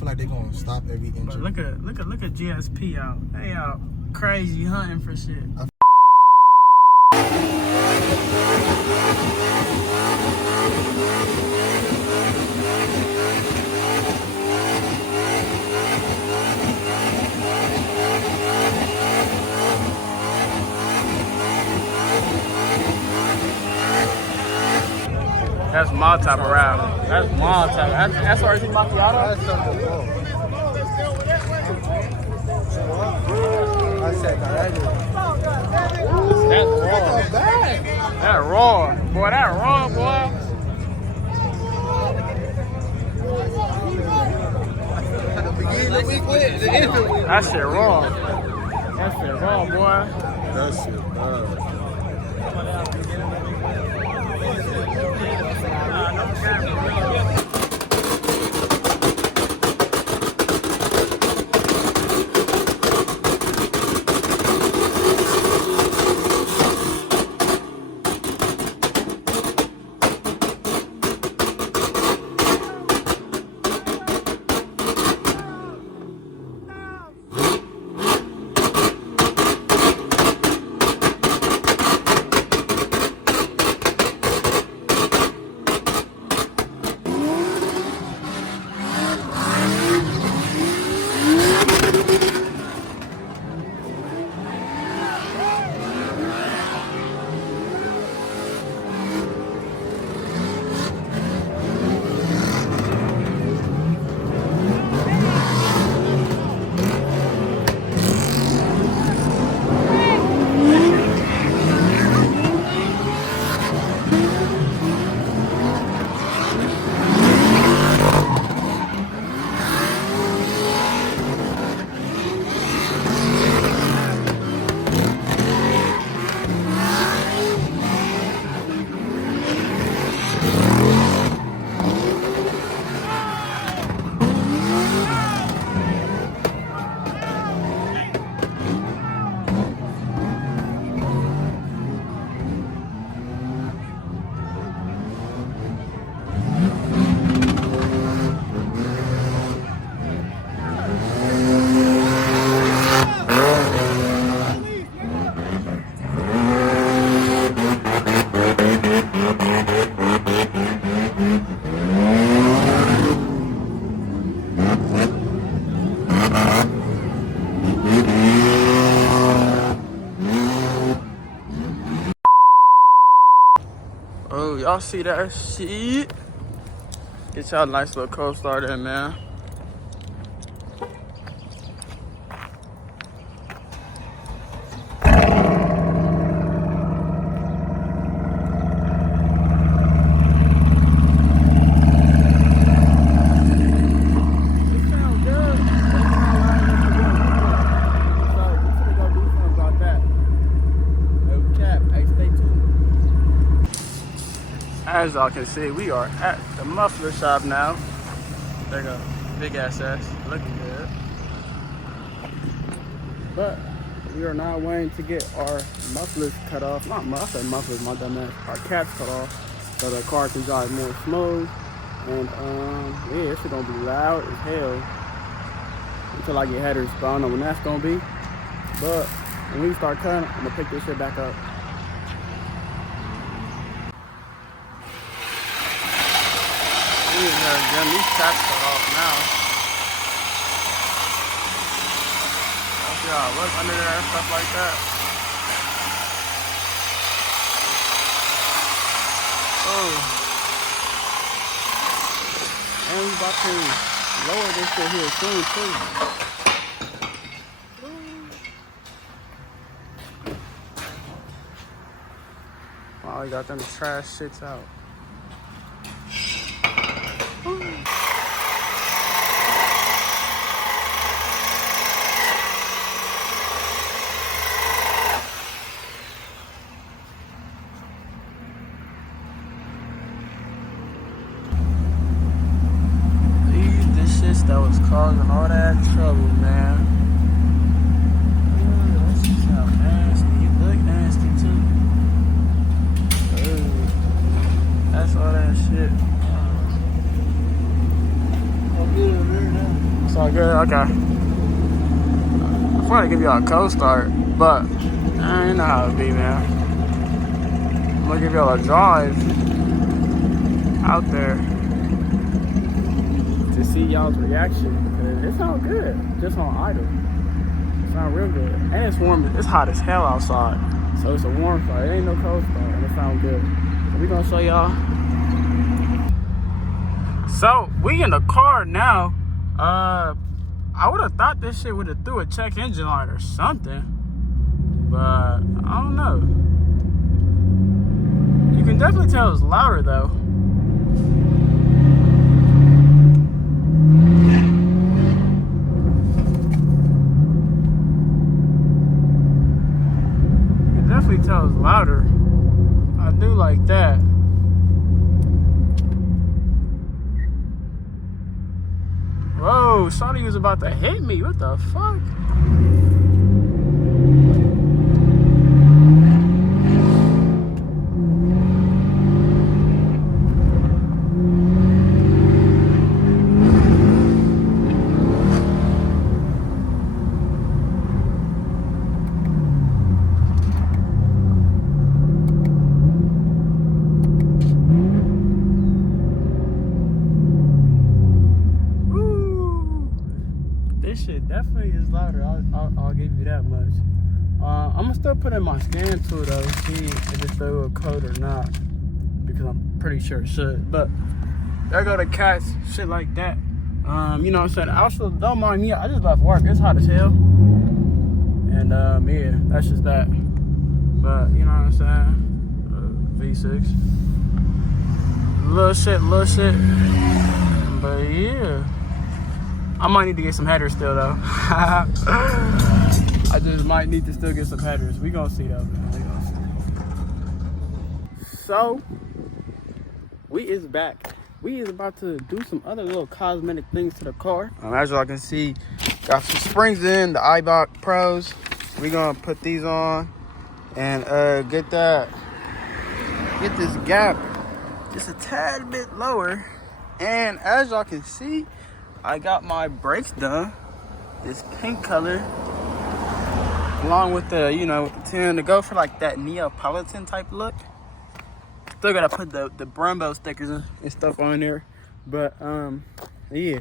feel like they're gonna stop every injury. But look at GSP out. They out crazy hunting for shit. That's my type of rap. That's my type. That's RC Macchiato. That's something wrong. I said that. That's raw. That raw. Boy, that raw, boy. The beginning of the week with the end of the week. That shit raw. That shit raw, boy. That shit bad. Oh, y'all see that shit? Get y'all a nice little cold start in, man. As y'all can see, we are at the muffler shop now. There you go, big ass looking good. But we are now waiting to get our mufflers cut off. Not mufflers, my dumb ass. Our caps cut off, so the car can drive more smooth. And yeah, it's gonna be loud as hell until I get headers. But I don't know when that's gonna be. But when we start cutting, I'm gonna pick this shit back up. Again, these caps cut off now. I'll see how it looks under there and stuff like that. Oh. And we about to lower this shit here soon too. Wow, we got them trash shits out. That was causing all that trouble, man. Ooh, that shit sound nasty. You look nasty too. Ooh, that's all that shit. Oh, good, very nice. It's all good? Okay. I'm trying to give y'all a cold start, but I know how it be, man. I'm gonna give y'all a drive out there to see y'all's reaction. It sounds good, just on idle. It sounds real good. And it's warm, it's hot as hell outside. So it's a warm start, it ain't no cold start, and it sounds good. So we gonna show y'all. So we in the car now. I would have thought this shit would have threw a check engine light or something, but I don't know. You can definitely tell it's louder though. You can definitely tell it's louder. I do like that. Whoa, Shawty was about to hit me. What the fuck? This shit definitely is louder. I'll give you that much. I'm gonna still put in my scan tool though, see if it's through a code or not, because I'm pretty sure it should. But there go the cats, shit like that. You know what I'm saying? Also, don't mind me. I just left work. It's hot as hell, and yeah, that's just that. But you know what I'm saying? V6, little shit. But yeah. I might need to get some headers still though. I just might need to still get some headers. We gonna see though, man. We gonna see. So we is back. We is about to do some other little cosmetic things to the car. As y'all can see, got some springs in, the iBox Pros. We gonna put these on and get this gap just a tad bit lower. And as y'all can see, I got my brakes done, this pink color, along with the, you know, with the tin to go for like that Neapolitan type look. Still gotta put the Brembo stickers and stuff on there, but yeah.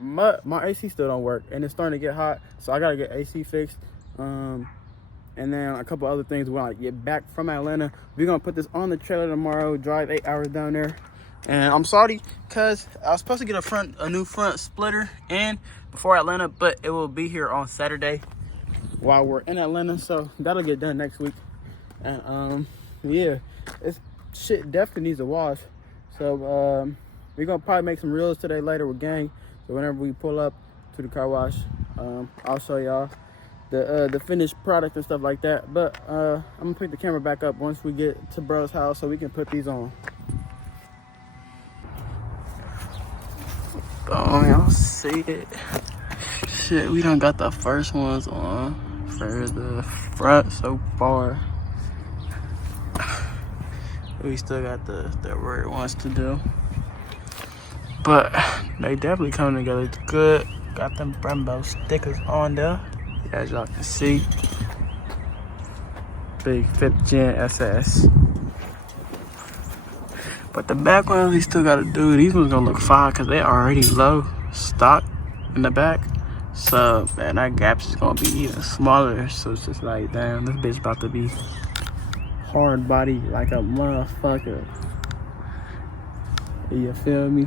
My AC still don't work, and it's starting to get hot, so I gotta get AC fixed. And then a couple other things when I get back from Atlanta. We're gonna put this on the trailer tomorrow, drive 8 hours down there. And I'm sorry, cause I was supposed to get a new front splitter in before Atlanta, but it will be here on Saturday while we're in Atlanta, so that'll get done next week. And yeah, this shit definitely needs a wash. So we're gonna probably make some reels today later with gang. So whenever we pull up to the car wash, I'll show y'all the finished product and stuff like that. But I'm gonna pick the camera back up once we get to bro's house so we can put these on. Oh, y'all see it? Shit, we done got the first ones on for the front so far. We still got the rear ones to do, but they definitely come together good. Got them Brembo stickers on there, as y'all can see. Big 5th Gen SS. But the back ones we still gotta do. These ones gonna look fine because they already low stock in the back. So man, that gap's just gonna be even smaller. So it's just like, damn, this bitch about to be hard body like a motherfucker. You feel me?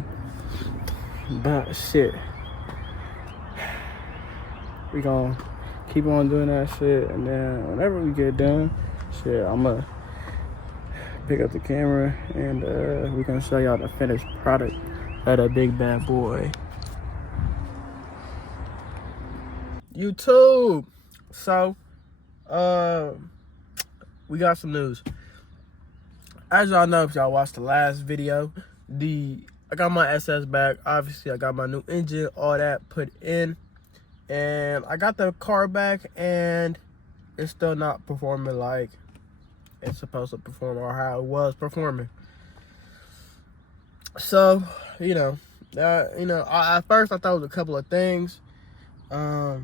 But shit, we gonna keep on doing that shit, and then whenever we get done, shit, I'ma pick up the camera and we're gonna show y'all the finished product of that big bad boy. YouTube. So we got some news. As y'all know, if y'all watched the last video, I got my SS back. Obviously I got my new engine, all that put in, and I got the car back, and it's still not performing like it's supposed to perform or how it was performing. So, you know, You know, at first I thought it was a couple of things, but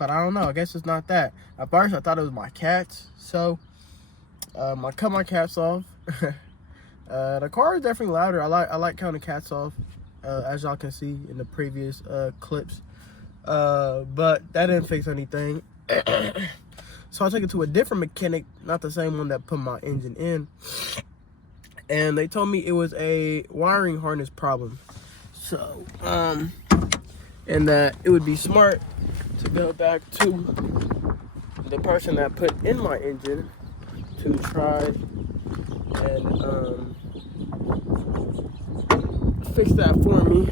I don't know. I guess it's not that. At first I thought it was my cats, so I cut my cats off. The car is definitely louder. I like cutting cats off, as y'all can see in the previous clips. But that didn't fix anything. So I took it to a different mechanic, not the same one that put my engine in. And they told me it was a wiring harness problem. So, and that it would be smart to go back to the person that put in my engine to try and fix that for me.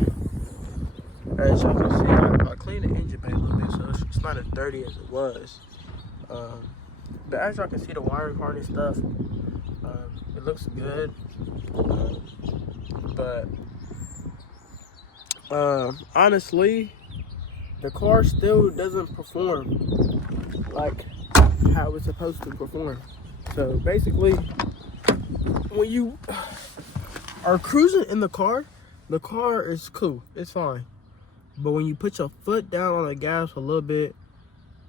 As y'all can see, I cleaned the engine bay a little bit, so it's not as dirty as it was. But as y'all can see, the wiring harness stuff, it looks good. But honestly, the car still doesn't perform like how it's supposed to perform. So basically, when you are cruising in the car is cool, it's fine. But when you put your foot down on the gas a little bit,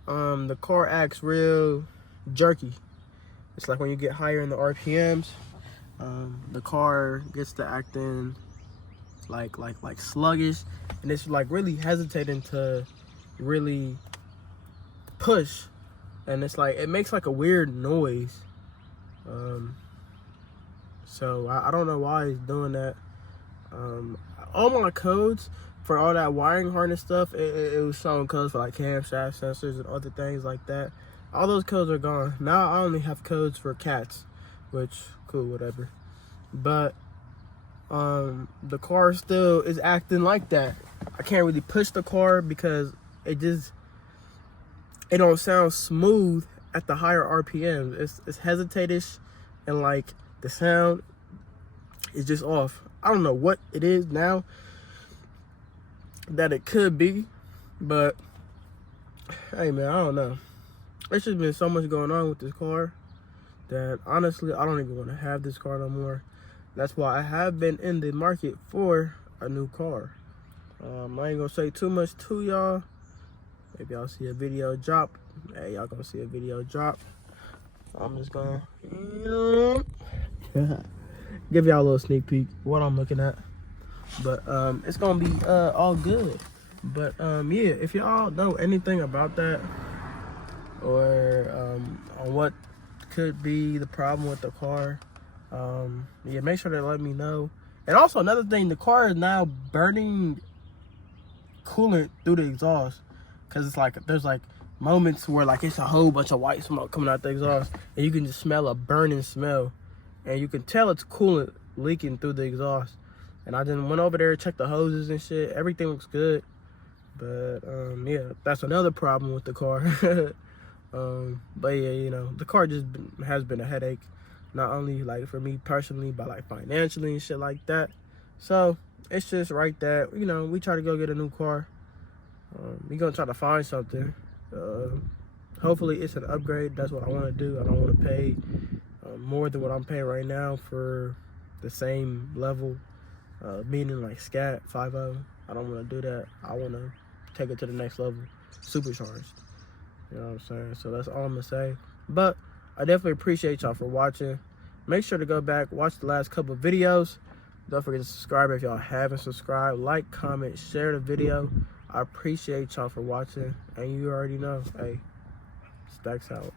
the car acts real jerky. It's like when you get higher in the RPMs, the car gets to acting like sluggish, and it's like really hesitating to really push, and it's like it makes like a weird noise. So I don't know why he's doing that. All my codes for all that wiring harness stuff, it was showing codes for like camshaft sensors and other things like that. All those codes are gone. Now I only have codes for cats, which cool, whatever. But the car still is acting like that. I can't really push the car because it don't sound smooth at the higher RPMs. It's hesitatish, and like the sound is just off. I don't know what it is now that it could be, but hey man, I don't know. There's just been so much going on with this car that honestly I don't even want to have this car no more. That's why I have been in the market for a new car. I ain't gonna say too much to y'all. Maybe y'all see a video drop. Hey, y'all gonna see a video drop. I'm just gonna give y'all a little sneak peek what I'm looking at. But it's gonna be all good. But yeah, if y'all know anything about that, or on what could be the problem with the car, yeah, make sure to let me know. And also another thing, the car is now burning coolant through the exhaust, because it's like there's like moments where like it's a whole bunch of white smoke coming out the exhaust, and you can just smell a burning smell, and you can tell it's coolant leaking through the exhaust. And I then went over there, checked the hoses and shit. Everything looks good. But yeah, that's another problem with the car. But yeah, you know, the car just has been a headache, not only like for me personally, but like financially and shit like that. So it's just right that, you know, we try to go get a new car. We're gonna try to find something. Hopefully it's an upgrade. That's what I want to do. I don't want to pay more than what I'm paying right now for the same level, meaning like Scat 5.0. I don't want to do that. I want to take it to the next level, supercharged. You know what I'm saying? So that's all I'm gonna say. But I definitely appreciate y'all for watching. Make sure to go back, watch the last couple of videos. Don't forget to subscribe if y'all haven't subscribed. Like, comment, share the video. I appreciate y'all for watching. And you already know, hey, Staxks out.